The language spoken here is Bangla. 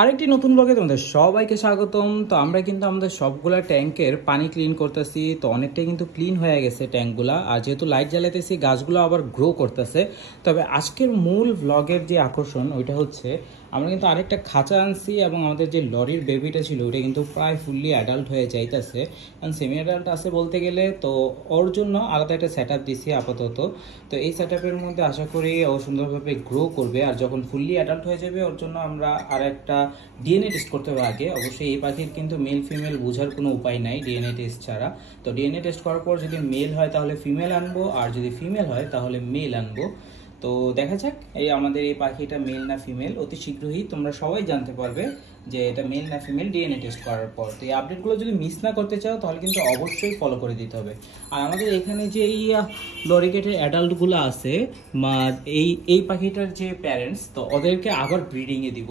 আরেকটি নতুন ব্লগে তোমাদের সবাইকে স্বাগতম। তো আমরা কিন্তু আমাদের সবগুলা ট্যাঙ্কের পানি ক্লিন করতেছি। তো অনেকটাই কিন্তু ক্লিন হয়ে গেছে ট্যাঙ্কগুলা, আর যেহেতু লাইট জ্বালাইতেছি গাছগুলো আবার গ্রো করতেছে। তবে আজকের মূল ব্লগের যে আকর্ষণ ওইটা হচ্ছে আমরা কিন্তু আরেকটা খাঁচা আনছি, এবং আমাদের যে লরির বেবিটা ছিল ওইটা কিন্তু প্রায় ফুললি অ্যাডাল্ট হয়ে যাইতেছে, কারণ সেমি অ্যাডাল্ট আছে বলতে গেলে। তো ওর জন্য আলাদা একটা সেট আপ দিছি আপাতত। তো এই সেট আপের মধ্যে আশা করি ও সুন্দরভাবে গ্রো করবে, আর যখন ফুললি অ্যাডাল্ট হয়ে যাবে ওর জন্য আমরা আর একটা ডিএনএ টেস্ট করতে হবে আগে। অবশ্যই এই পাখির কিন্তু মেল ফিমেল বোঝার কোনো উপায় নাই ডিএনএ টেস্ট ছাড়া। তো ডিএনএ টেস্ট করার পর যদি মেল হয় তাহলে ফিমেল আনবো, আর যদি ফিমেল হয় তাহলে মেল আনবো। তো দেখা যাক এই আমাদের এই পাখিটা মেল না ফিমেল। অতি শীঘ্রই তোমরা সবাই জানতে পারবে যে এটা মেল না ফিমেল ডিএনএ টেস্ট করার পর। তো এই আপডেটগুলো যদি মিস না করতে চাও তাহলে কিন্তু অবশ্যই ফলো করে দিতে হবে। আর আমাদের এখানে যে এই লরিগেটের অ্যাডাল্টগুলো আছে, এই এই পাখিটার যে প্যারেন্টস, তো ওদেরকে আবার ব্রিডিংয়ে দিব।